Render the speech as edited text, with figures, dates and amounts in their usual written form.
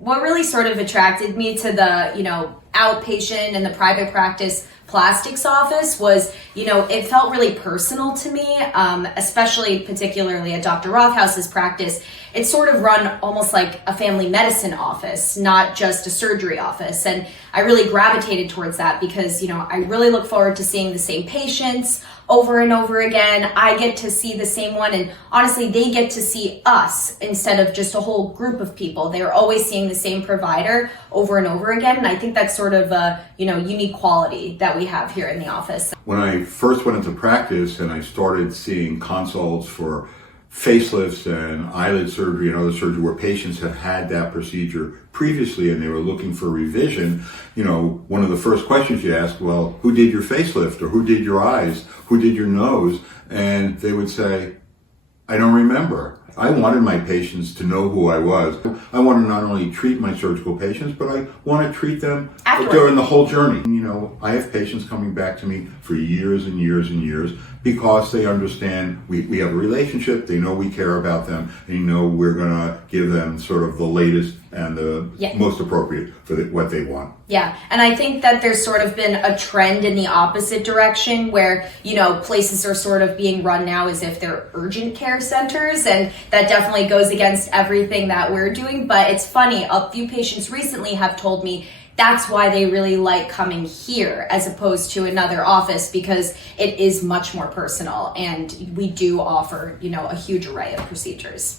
what really sort of attracted me to the, outpatient and the private practice plastics office was, it felt really personal to me, especially particularly at Dr. Rothaus's practice. It's sort of run almost like a family medicine office, not just a surgery office. And I really gravitated towards that because, I really look forward to seeing the same patients over and over again. I get to see the same one, and honestly, they get to see us instead of just a whole group of people. They're always seeing the same provider over and over again, and I think that's sort of a unique quality that we have here in the office. When I first went into practice and I started seeing consults for facelifts and eyelid surgery and other surgery where patients have had that procedure previously and they were looking for revision, one of the first questions you ask, well, who did your facelift, or who did your eyes, who did your nose? And they would say, I don't remember. I wanted my patients to know who I was. I want to not only treat my surgical patients, but I want to treat them during the whole journey. I have patients coming back to me for years and years and years because they understand we have a relationship, they know we care about them, and we're going to give them sort of the latest and the most appropriate for what they want. Yeah, and I think that there's sort of been a trend in the opposite direction where, places are sort of being run now as if they're urgent care centers, and that definitely goes against everything that we're doing. But it's funny, a few patients recently have told me that's why they really like coming here as opposed to another office, because it is much more personal and we do offer, a huge array of procedures.